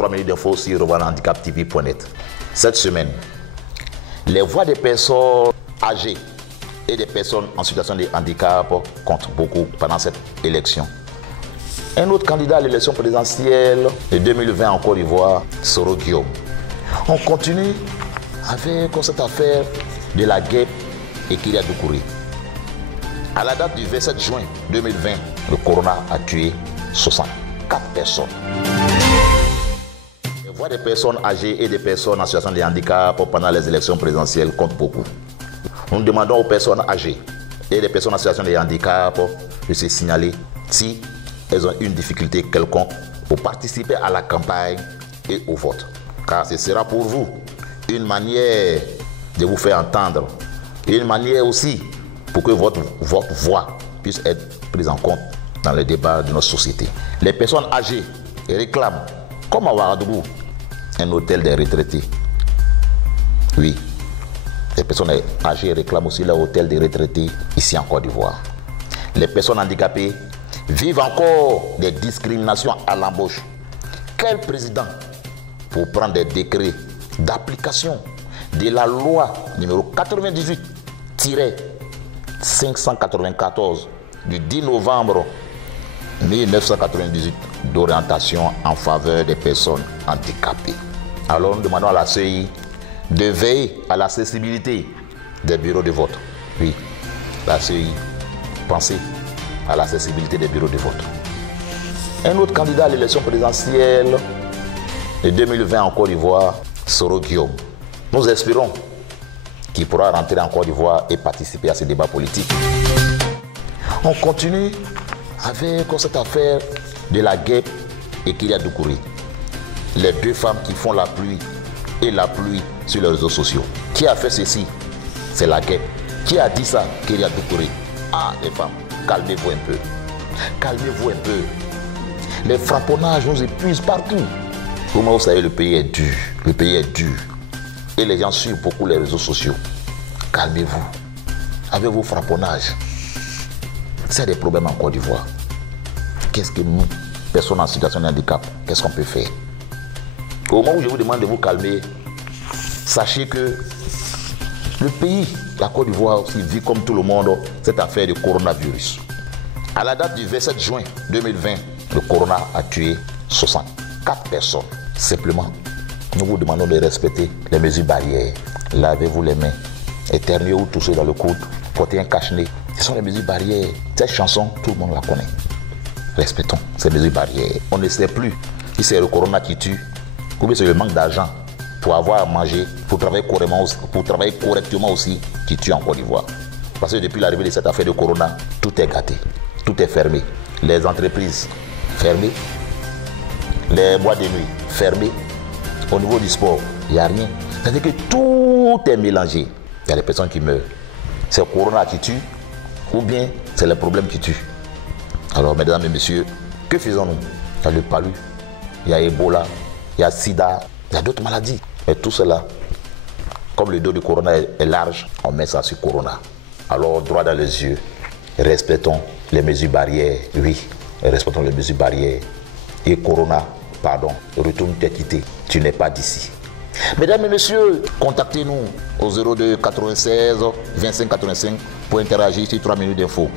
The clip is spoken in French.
3 minutes d'info sur rwandahandicaptv.net. Cette semaine, les voix des personnes âgées et des personnes en situation de handicap comptent beaucoup pendant cette élection. Un autre candidat à l'élection présidentielle de 2020 en Côte d'Ivoire, Soro Guillaume. On continue avec cette affaire de la guêpe et Kyria Doucouré. À la date du 27 juin 2020, le corona a tué 64 personnes. Les voix des personnes âgées et des personnes en situation de handicap pendant les élections présidentielles comptent beaucoup. Nous demandons aux personnes âgées et des personnes en situation de handicap de se signaler si elles ont une difficulté quelconque pour participer à la campagne et au vote. Car ce sera pour vous une manière de vous faire entendre, une manière aussi pour que votre voix puisse être prise en compte dans le débat de notre société. Les personnes âgées réclament, comme à Ouagadougou, un hôtel des retraités. Oui, les personnes âgées réclament aussi leur hôtel des retraités ici en Côte d'Ivoire. Les personnes handicapées vivent encore des discriminations à l'embauche. Quel président pour prendre des décrets d'application de la loi numéro 98-594 du 10 novembre 1998 d'orientation en faveur des personnes handicapées. Alors nous demandons à la CEI de veiller à l'accessibilité des bureaux de vote. Oui, la CEI, pensez à l'accessibilité des bureaux de vote. Un autre candidat à l'élection présidentielle de 2020 en Côte d'Ivoire, Soro Guillaume. Nous espérons qu'il pourra rentrer en Côte d'Ivoire et participer à ce débat politique. On continue avec cette affaire de la guêpe et Kyria Doucouré. Les deux femmes qui font la pluie et la pluie sur les réseaux sociaux. Qui a fait ceci? C'est la guêpe. Qui a dit ça? Kyria Doucouré. Ah, les femmes, calmez-vous un peu. Calmez-vous un peu. Les frapponnages nous épuisent partout. Comment vous savez, le pays est dur. Le pays est dur. Et les gens suivent beaucoup les réseaux sociaux. Calmez-vous. Avec vos frapponnages. C'est des problèmes en Côte d'Ivoire. Qu'est-ce que nous, personnes en situation de handicap, qu'est-ce qu'on peut faire? Au moment où je vous demande de vous calmer, sachez que le pays, la Côte d'Ivoire aussi, vit comme tout le monde cette affaire de coronavirus. À la date du 27 juin 2020, le corona a tué 64 personnes. Simplement, nous vous demandons de respecter les mesures barrières. Lavez-vous les mains, éternuez ou toussez dans le coude, portez un cache-nez. Ce sont les mesures barrières. Cette chanson, tout le monde la connaît. Respectons ces mesures barrières. On ne sait plus si c'est le corona qui tue ou bien c'est le manque d'argent pour avoir à manger, pour travailler correctement aussi, qui tue en Côte d'Ivoire. Parce que depuis l'arrivée de cette affaire de corona, tout est gâté, tout est fermé. Les entreprises fermées, les boîtes de nuit fermées. Au niveau du sport, il n'y a rien. C'est-à-dire que tout est mélangé. Il y a des personnes qui meurent. C'est le corona qui tue ou bien c'est le problème qui tue. Alors, mesdames et messieurs, que faisons-nous? Il y a le palu, il y a Ebola, il y a Sida, il y a d'autres maladies. Et tout cela, comme le dos du corona est large, on met ça sur corona. Alors, droit dans les yeux, respectons les mesures barrières. Oui, respectons les mesures barrières. Et corona, pardon, retourne te quitter. Tu n'es pas d'ici. Mesdames et messieurs, contactez-nous au 02 96 25 85 pour interagir sur 3 minutes d'info.